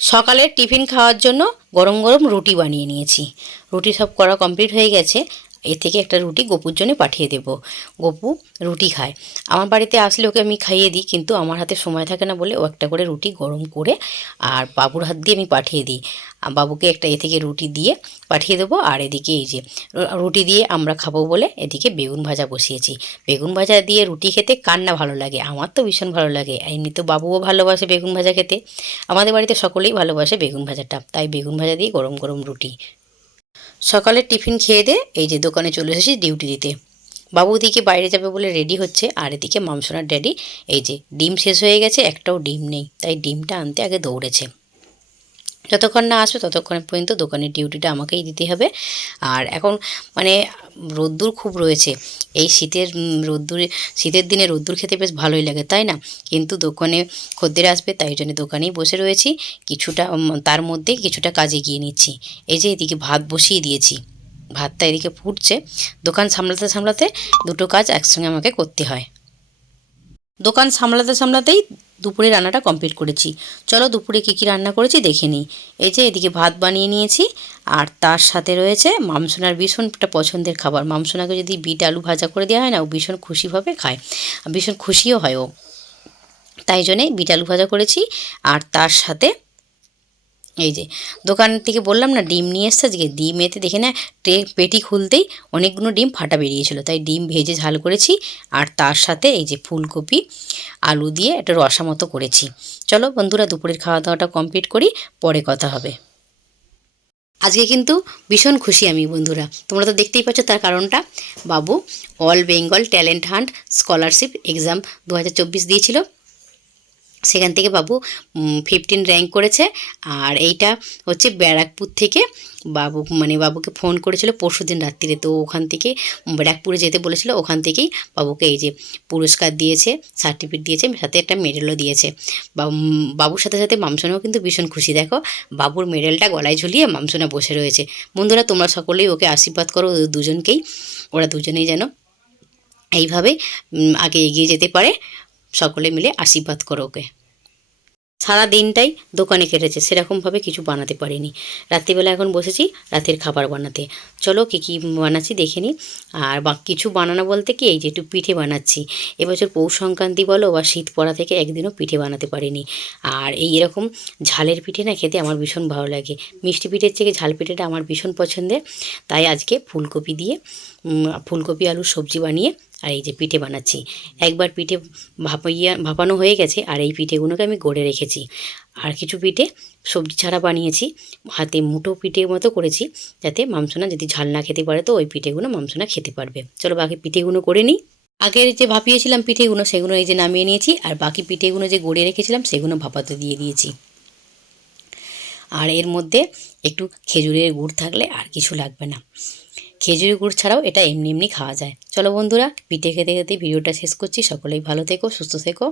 সকালের টিফিন খাওয়ার জন্য গরম গরম রুটি বানিয়ে নিয়েছি। রুটি সব করা কমপ্লিট হয়ে গেছে। এ থেকে একটা রুটি গপুর জন্য পাঠিয়ে দেব। গপু রুটি খায়। আমার বাড়িতে আসলে ওকে আমি খাইয়ে দিই, কিন্তু আমার হাতে সময় থাকে না বলে ও একটা করে রুটি গরম করে আর বাবুর হাত দিয়ে আমি পাঠিয়ে দিই। বাবুকে একটা এ থেকে রুটি দিয়ে পাঠিয়ে দেবো আর এদিকে এই যে রুটি দিয়ে আমরা খাব বলে এদিকে বেগুন ভাজা বসিয়েছি। বেগুন ভাজা দিয়ে রুটি খেতে কার না ভালো লাগে? আমার তো ভীষণ ভালো লাগে। এমনি তো বাবুও ভালোবাসে বেগুন ভাজা খেতে। আমাদের বাড়িতে সকলেই ভালোবাসে বেগুন ভাজাটা। তাই বেগুন ভাজা দিয়ে গরম গরম রুটি সকালে টিফিন খেয়ে দে, এই যে দোকানে চলে এসেছি ডিউটি দিতে। বাবু দিকে বাইরে যাবে বলে রেডি হচ্ছে, আর এদিকে মামসোনার ড্যাডি, এই যে ডিম শেষ হয়ে গেছে, একটাও ডিম নেই, তাই ডিমটা আনতে আগে দৌড়েছে। যতক্ষণ না আসবে ততক্ষণ পর্যন্ত দোকানের ডিউটিটা আমাকেই দিতে হবে। আর এখন মানে রোদ্দুর খুব রয়েছে। এই শীতের রোদ্দুরে, শীতের দিনে রোদ্দুর খেতে বেশ ভালোই লাগে, তাই না? কিন্তু দোকানে খদ্দের আসবে, তাই জন্য দোকানেই বসে রয়েছি। কিছুটা তার মধ্যে কিছুটা কাজে গিয়ে নিচ্ছি। এই যে এদিকে ভাত বসিয়ে দিয়েছি, ভাতটা এদিকে ফুটছে। দোকান সামলাতে সামলাতে দুটো কাজ একসঙ্গে আমাকে করতে হয়। দোকান সামলাতে সামলাতেই দুপুরে রান্নাটা কমপ্লিট করেছি। চলো দুপুরে কী কী রান্না করেছি দেখে নিই। এই যে এদিকে ভাত বানিয়ে নিয়েছি, আর তার সাথে রয়েছে মামসোনার ভীষণ একটা পছন্দের খাবার। মামসোনাকে যদি বিট আলু ভাজা করে দেওয়া হয় না, ও ভীষণ খুশিভাবে খায়, ভীষণ খুশিও হয় ও। তাই জন্যে বিট আলু ভাজা করেছি, আর তার সাথে এই যে, দোকান থেকে বললাম না, ডিম নিয়ে এসছে, আজকে ডিম এতে দেখে না ট্রে পেটি খুলতেই অনেকগুলো ডিম ফাটা বেরিয়েছিল। তাই ডিম ভেজে ঝাল করেছি, আর তার সাথে এই যে ফুলকপি, আলু দিয়ে একটা রসা মতো করেছি। চলো বন্ধুরা, দুপুরের খাওয়া দাওয়াটা কমপ্লিট করি, পরে কথা হবে। আজকে কিন্তু ভীষণ খুশি আমি, বন্ধুরা। তোমরা তো দেখতেই পাচ্ছ তার কারণটা। বাবু all Bengal talent hunt scholarship exam দু হাজার চব্বিশ দিয়েছিল। সেখান থেকে বাবু ফিফটিন র্যাঙ্ক করেছে। আর এইটা হচ্ছে ব্যারাকপুর থেকে বাবু মানে বাবুকে ফোন করেছিল পরশু দিন রাত্রিরে। তো ওখান থেকে ব্যারাকপুরে যেতে বলেছিল, ওখান থেকেই বাবুকে এই যে পুরস্কার দিয়েছে সার্টিফিকেট দিয়েছে, সাথে একটা মেডেলও দিয়েছে। বাবু বাবুর সাথে সাথে মামসোনাও কিন্তু ভীষণ খুশি। দেখো, বাবুর মেডেলটা গলায় ঝুলিয়ে মামসোনা বসে রয়েছে। বন্ধুরা, তোমরা সকলেই ওকে আশীর্বাদ করো দুজনকেই। ওরা দুজনেই যেন এইভাবে আগে এগিয়ে যেতে পারে। সকলে মিলে আশীর্বাদ করো ওকে। সারা দিনটাই দোকানে কেটেছে, সেরকমভাবে কিছু বানাতে পারিনি। রাত্রিবেলা এখন বসেছি রাতের খাবার বানাতে। চলো কী কী বানাচ্ছি দেখে নিই। আর বা কিছু বানানো বলতে কি, এই যে একটু পিঠে বানাচ্ছি। এবছর পৌষ সংক্রান্তি বলো বা শীত পড়া থেকে একদিনও পিঠে বানাতে পারিনি। আর এই এরকম ঝালের পিঠে না খেতে আমার ভীষণ ভালো লাগে। মিষ্টি পিঠের থেকে ঝাল পিঠেটা আমার ভীষণ পছন্দের। তাই আজকে ফুলকপি দিয়ে ফুলকপি, আলুর সবজি বানিয়ে আর এই যে পিঠে বানাচ্ছি। একবার পিঠে ভাপাইয়া ভাপানো হয়ে গেছে আর এই পিঠেগুলোকে আমি গড়ে রেখেছি। আর কিছু পিঠে সবজি ছাড়া বানিয়েছি। হাতে মুঠো পিঠে মতো করেছি যাতে মামসোনা যদি ঝাল না খেতে পারে তো ওই পিঠেগুলো মামসোনা খেতে পারবে। চলো বাকি পিঠেগুলো করে নিই। আগের যে ভাপিয়েছিলাম পিঠেগুলো সেগুলো এই যে নামিয়ে নিয়েছি আর বাকি পিঠেগুলো যে গড়ে রেখেছিলাম সেগুলো ভাপাতে দিয়ে দিয়েছি। আর এর মধ্যে একটু খেজুরের গুড় থাকলে আর কিছু লাগবে না। খেজুরের গুড় ছাড়াও এটা এমনি এমনি খাওয়া যায়। চলো বন্ধুরা পিঠে খেতে খেতে ভিডিওটা শেষ করছি। সকলেই ভালো থেকো সুস্থ থেকো।